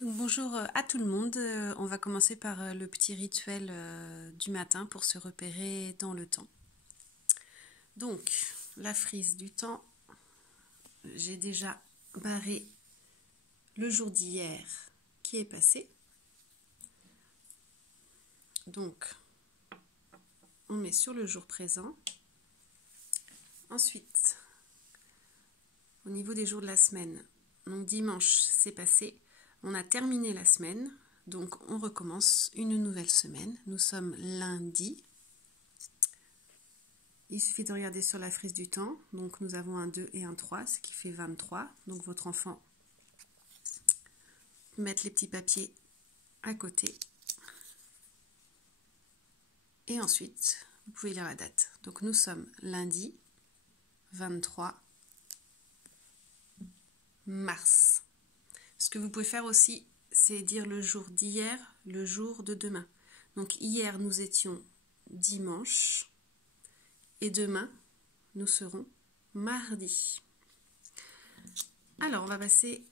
Donc, bonjour à tout le monde. On va commencer par le petit rituel du matin pour se repérer dans le temps. Donc, la frise du temps, j'ai déjà barré le jour d'hier qui est passé. Donc, on met sur le jour présent. Ensuite, au niveau des jours de la semaine, donc dimanche, c'est passé. On a terminé la semaine, donc on recommence une nouvelle semaine. Nous sommes lundi. Il suffit de regarder sur la frise du temps. Donc nous avons un 2 et un 3, ce qui fait 23. Donc votre enfant peut mettre les petits papiers à côté. Et ensuite, vous pouvez lire la date. Donc nous sommes lundi 23 mars. Ce que vous pouvez faire aussi, c'est dire le jour d'hier, le jour de demain. Donc hier, nous étions dimanche et demain, nous serons mardi. Alors, on va passer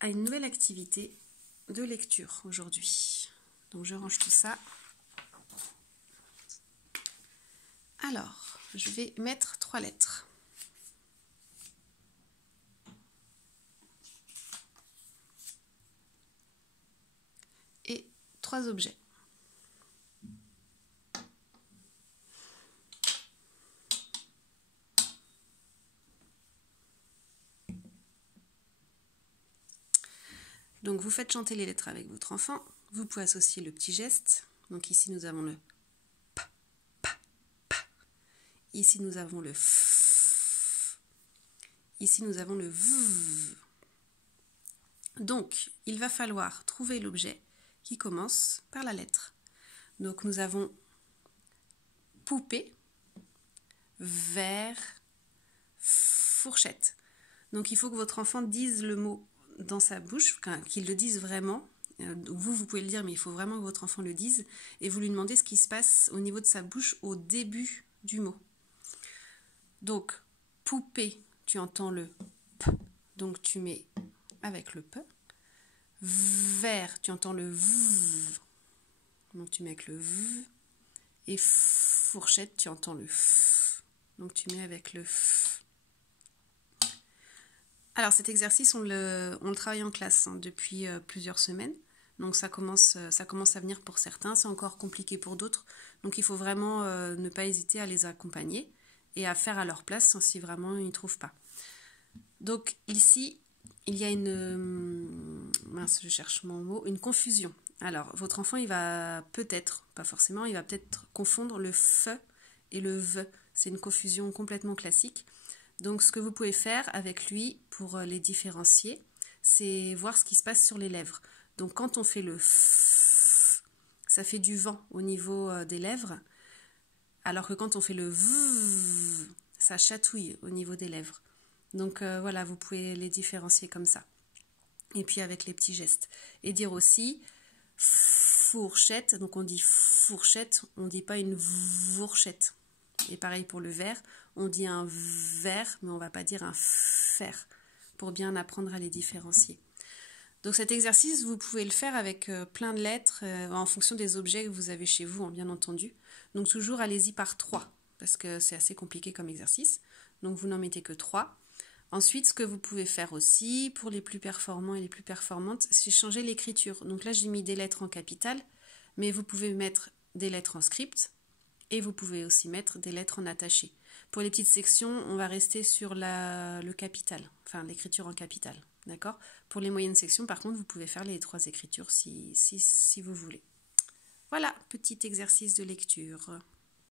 à une nouvelle activité de lecture aujourd'hui. Donc, je range tout ça. Alors, je vais mettre 3 lettres. Et 3 objets. Donc vous faites chanter les lettres avec votre enfant. Vous pouvez associer le petit geste. Donc ici nous avons le p, p, p. Ici nous avons le f. Ici nous avons le v. Donc il va falloir trouver l'objet qui commence par la lettre. Donc nous avons poupée, verre, fourchette. Donc il faut que votre enfant dise le mot dans sa bouche, qu'il le dise vraiment. Vous pouvez le dire, mais il faut vraiment que votre enfant le dise. Et vous lui demandez ce qui se passe au niveau de sa bouche au début du mot. Donc, poupée, tu entends le P, donc tu mets avec le P. Verre, tu entends le V, donc tu mets avec le V. Et fourchette, tu entends le F, donc tu mets avec le F. Alors cet exercice, on le travaille en classe depuis plusieurs semaines. Donc ça commence à venir pour certains, c'est encore compliqué pour d'autres. Donc il faut vraiment ne pas hésiter à les accompagner et à faire à leur place si vraiment ils ne trouvent pas. Donc ici, il y a je cherche mon mot, une confusion. Alors votre enfant, il va peut-être, pas forcément, il va peut-être confondre le F et le V. C'est une confusion complètement classique. Donc ce que vous pouvez faire avec lui pour les différencier, c'est voir ce qui se passe sur les lèvres. Donc quand on fait le F, ça fait du vent au niveau des lèvres, alors que quand on fait le V, ça chatouille au niveau des lèvres. Donc voilà, vous pouvez les différencier comme ça. Et puis avec les petits gestes. Et dire aussi fourchette, donc on dit fourchette, on ne dit pas une fourchette. Et pareil pour le verre, on dit un verre, mais on ne va pas dire un fer, pour bien apprendre à les différencier. Donc cet exercice, vous pouvez le faire avec plein de lettres, en fonction des objets que vous avez chez vous, bien entendu. Donc toujours, allez-y par 3, parce que c'est assez compliqué comme exercice. Donc vous n'en mettez que 3. Ensuite, ce que vous pouvez faire aussi, pour les plus performants et les plus performantes, c'est changer l'écriture. Donc là, j'ai mis des lettres en capitale, mais vous pouvez mettre des lettres en script, et vous pouvez aussi mettre des lettres en attaché. Pour les petites sections, on va rester sur le capital, enfin l'écriture en capital. D'accord ? Pour les moyennes sections, par contre, vous pouvez faire les 3 écritures si vous voulez. Voilà, petit exercice de lecture.